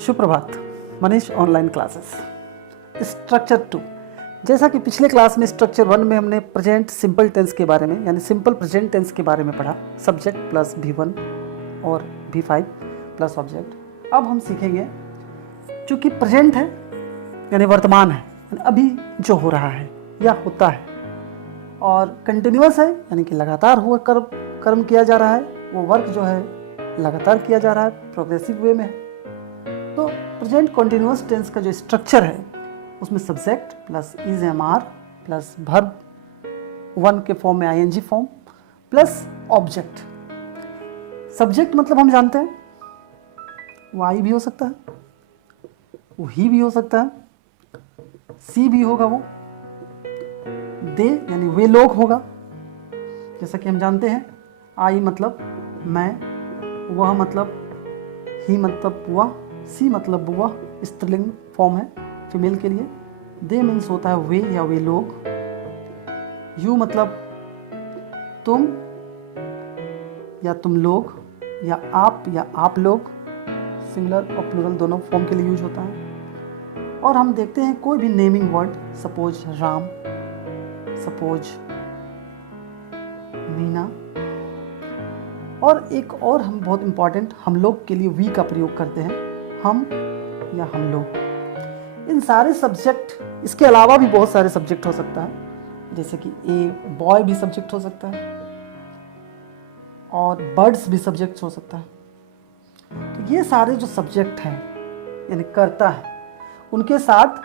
सुप्रभात। Manish online classes structure 2। जैसा कि पिछले क्लास में स्ट्रक्चर 1 में हमने प्रेजेंट सिंपल टेंस के बारे में यानी सिंपल प्रेजेंट टेंस के बारे में पढ़ा, सब्जेक्ट प्लस V1 और V5 प्लस ऑब्जेक्ट। अब हम सीखेंगे, चूँकि प्रेजेंट है यानी वर्तमान है, यानी अभी जो हो रहा है या होता है, और कंटिन्यूअस है यानी कि लगातार हुआ कर्म किया जा रहा है, वो वर्क जो है लगातार किया जा रहा है, प्रोग्रेसिव वे में है। तो प्रेजेंट कॉन्टिन्यूअस टेंस का जो स्ट्रक्चर है उसमें subject plus is am are plus verb 1 के फॉर्म में ING form plus object. Subject मतलब हम जानते हैं वो आई भी हो सकता है, वो ही भी हो सकता है, सी भी होगा, वो दे यानी वे लोग होगा। जैसा कि हम जानते हैं आई मतलब मैं, वह मतलब ही मतलब वह, सी मतलब वह स्त्रीलिंग फॉर्म है फीमेल के लिए, दे मीन्स होता है वे या वे लोग, यू मतलब तुम या तुम लोग या आप लोग, सिंगुलर और प्लूरल दोनों फॉर्म के लिए यूज होता है। और हम देखते हैं कोई भी naming word, suppose Ram, suppose Meena, और एक और हम बहुत इंपॉर्टेंट हम लोग के लिए वी का प्रयोग करते हैं, हम या हम लोग। इन सारे सब्जेक्ट, इसके अलावा भी बहुत सारे सब्जेक्ट हो सकता है, जैसे कि ए बॉय भी सब्जेक्ट हो सकता है और बर्ड्स भी सब्जेक्ट हो सकता है। तो ये सारे जो सब्जेक्ट हैं यानी कर्ता है, उनके साथ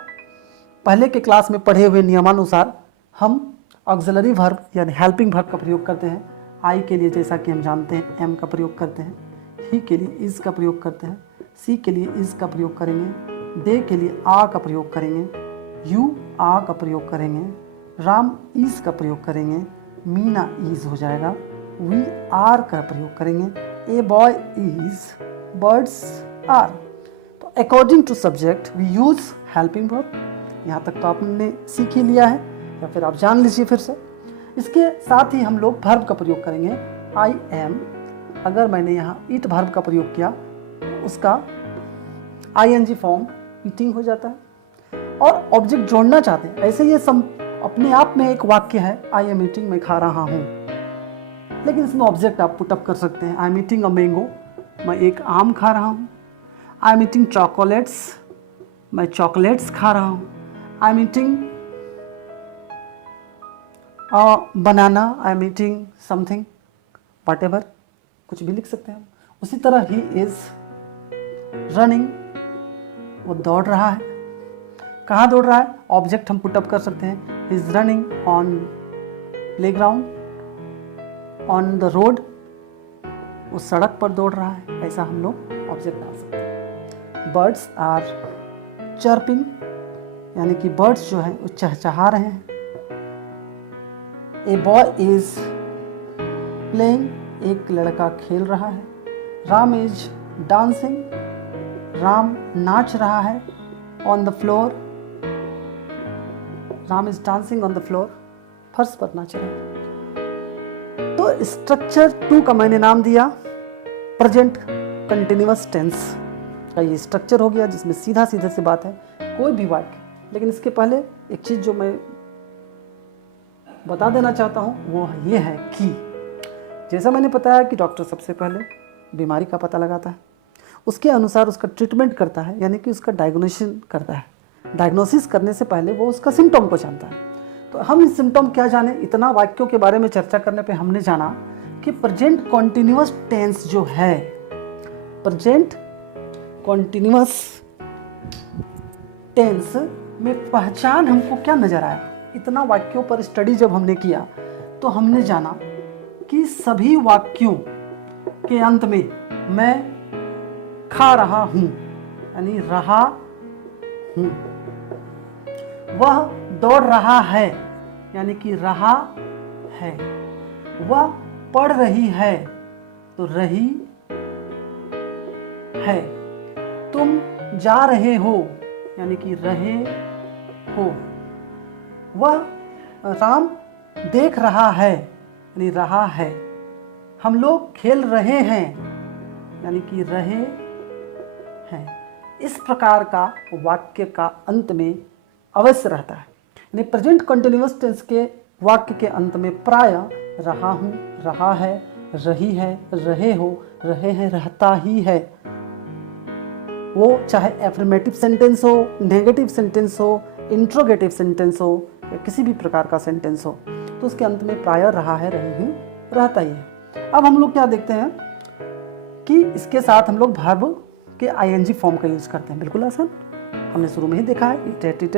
पहले के क्लास में पढ़े हुए नियमानुसार हम ऑक्सिलरी वर्ब यानी हेल्पिंग वर्ब का प्रयोग करते हैं। आई के लिए जैसा कि हम जानते हैं एम का प्रयोग करते हैं, ही के लिए इज का प्रयोग करते हैं, सी के लिए इज का प्रयोग करेंगे, दे के लिए आ का प्रयोग करेंगे, यू आ का प्रयोग करेंगे, राम इज का प्रयोग करेंगे, मीना इज हो जाएगा, वी आर का प्रयोग करेंगे, a boy is, birds are. तो according to subject we use helping verb. यहाँ तक तो आपने सीख ही लिया है या फिर आप जान लीजिए फिर से। इसके साथ ही हम लोग वर्ब का प्रयोग करेंगे। आई एम, अगर मैंने यहाँ ईट वर्ब का प्रयोग किया तो उसका आईएनजी फॉर्म ईटिंग हो जाता है। और ऑब्जेक्ट जोड़ना चाहते हैं, ऐसे ये अपने आप में एक वाक्य है, आई एम ईटिंग, मैं खा रहा हूँ, लेकिन इसमें ऑब्जेक्ट आप पुटअप कर सकते हैं। I am eating a mango, मैं एक आम खा रहा हूँ। आई एम ईटिंग चॉकलेट्स, मैं चॉकलेट्स खा रहा हूँ। I am eating banana, I am eating something, what ever, कुछ भी लिख सकते हैं। उसी तरह ही इज रनिंग, वो दौड़ रहा है। कहाँ दौड़ रहा है? ऑब्जेक्ट हम पुटअप कर सकते हैं, is running on playground, on the road, वो सड़क पर दौड़ रहा है, ऐसा हम लोग ऑब्जेक्ट डाल सकते हैं। बर्ड्स आर चर्पिंग, यानी कि बर्ड्स जो है वो चहचहा रहे हैं। ए बॉय इज प्लेइंग, एक लड़का खेल रहा है। राम इज डांसिंग, राम नाच रहा है। On the floor, Ram is dancing on the floor, फर्श पर नाच रहा है। तो स्ट्रक्चर 2 का मैंने नाम दिया प्रेजेंट कंटिन्यूअस टेंस का। ये स्ट्रक्चर हो गया जिसमें सीधा सीधे से बात है, कोई भी वाक्य। लेकिन इसके पहले एक चीज जो मैं बता देना चाहता हूँ वो ये है कि जैसा मैंने बताया कि डॉक्टर सबसे पहले बीमारी का पता लगाता है, उसके अनुसार उसका ट्रीटमेंट करता है, यानी कि उसका डायग्नोसिस करता है। डायग्नोसिस करने से पहले वो उसका सिम्टम को जानता है। तो हम इस सिम्टम क्या जाने, इतना वाक्यों के बारे में चर्चा करने पे हमने जाना कि प्रेजेंट कॉन्टिन्यूअस टेंस जो है, प्रेजेंट कॉन्टिन्यूअस टेंस में पहचान हमको क्या नजर आया। इतना वाक्यों पर स्टडी जब हमने किया तो हमने जाना कि सभी वाक्यों के अंत में मैं खा रहा हूं यानी रहा हूं, वह दौड़ रहा है यानी कि रहा है, वह पढ़ रही है तो रही है, तुम जा रहे हो यानी कि रहे हो, वह राम देख रहा है यानी रहा है, हम लोग खेल रहे हैं यानी कि रहे हैं। इस प्रकार का वाक्य का अंत में अवश्य रहता है। यानी प्रेजेंट कंटिन्यूअस टेंस के वाक्य के अंत में प्राय रहा हूँ, रहा है, रही है, रहे हो, रहे हैं, रहता ही है। वो चाहे एफर्मेटिव सेंटेंस हो, नेगेटिव सेंटेंस हो, इंट्रोगेटिव सेंटेंस हो या किसी भी प्रकार का सेंटेंस हो, तो उसके अंत में प्राय रहा है, रही हूँ, रहता ही है। अब हम लोग क्या देखते हैं कि इसके साथ हम लोग वर्ब के आईएनजी फॉर्म का यूज करते हैं। बिल्कुल आसान, हमने शुरू में ही देखा है। Eat, ate, eat,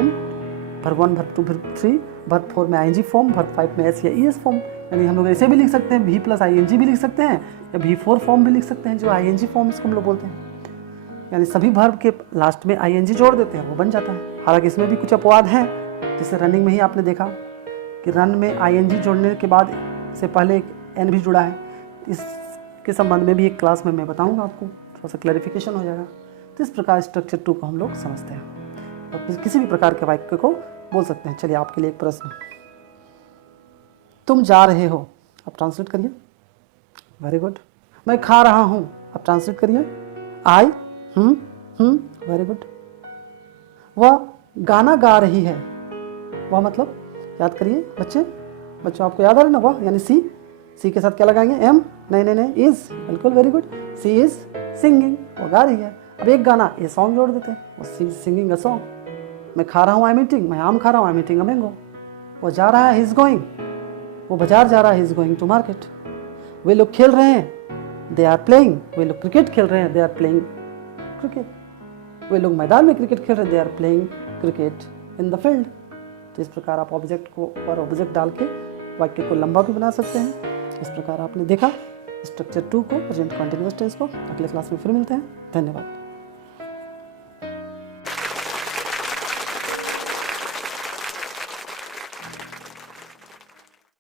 verb 1, verb 2, verb 3, verb 4 में आईएनजी फॉर्म, वर्ब 5 में एस या ईएस फॉर्म। यानी हम लोग ऐसे भी लिख सकते हैं, भी प्लस आईएनजी भी लिख सकते हैं या भी4 फॉर्म भी लिख सकते हैं, जो आईएनजी फॉर्म इसको हम लोग बोलते हैं। यानी सभी वर्ब के लास्ट में आईएनजी जोड़ देते हैं, वो बन जाता है। हालांकि इसमें भी कुछ अपवाद हैं, जैसे रनिंग में ही आपने देखा कि रन में आईएनजी जोड़ने के बाद से पहले एक एन भी जुड़ा है। इसके संबंध में भी एक क्लास में मैं बताऊंगा आपको, थोड़ा सा क्लैरिफिकेशन हो जाएगा। तो इस प्रकार स्ट्रक्चर 2 को हम लोग समझते हैं और किसी भी प्रकार के वाक्य को बोल सकते हैं। चलिए आपके लिए एक प्रश्न, तुम जा रहे हो, आप ट्रांसलेट करिए। Very good. मैं खा रहा हूँ, आप ट्रांसलेट करिए। आई, वेरी गुड। वह गाना गा रही है, वह मतलब याद करिए बच्चों आपको याद आ रहा है ना, वह यानी सी के साथ क्या लगाएंगे, एम, नहीं, इज, बिल्कुल, very good. She is singing, वो गा रही है। अब एक गाना, ये सॉन्ग जोड़ देते हैं, वो सिंगिंग अ सॉन्ग। मैं खा रहा हूँ, आई एम ईटिंग, मैं आम खा रहा हूँ, I am eating a mango. वो जा रहा है, ही इज गोइंग, वो बाजार जा रहा है, he is going to market. वे लोग खेल रहे हैं, दे आर प्लेइंग, वे लोग क्रिकेट खेल रहे हैं, दे आर प्लेइंग क्रिकेट। वे लोग मैदान में क्रिकेट खेल रहे हैं, they are playing cricket in the field. तो इस प्रकार आप ऑब्जेक्ट को और ऑब्जेक्ट डाल के वाक्य को लंबा भी बना सकते हैं। इस प्रकार आपने देखा स्ट्रक्चर 2 को, प्रेजेंट कंटिन्यूअस टेंस को। अगले क्लास में फिर मिलते हैं। धन्यवाद।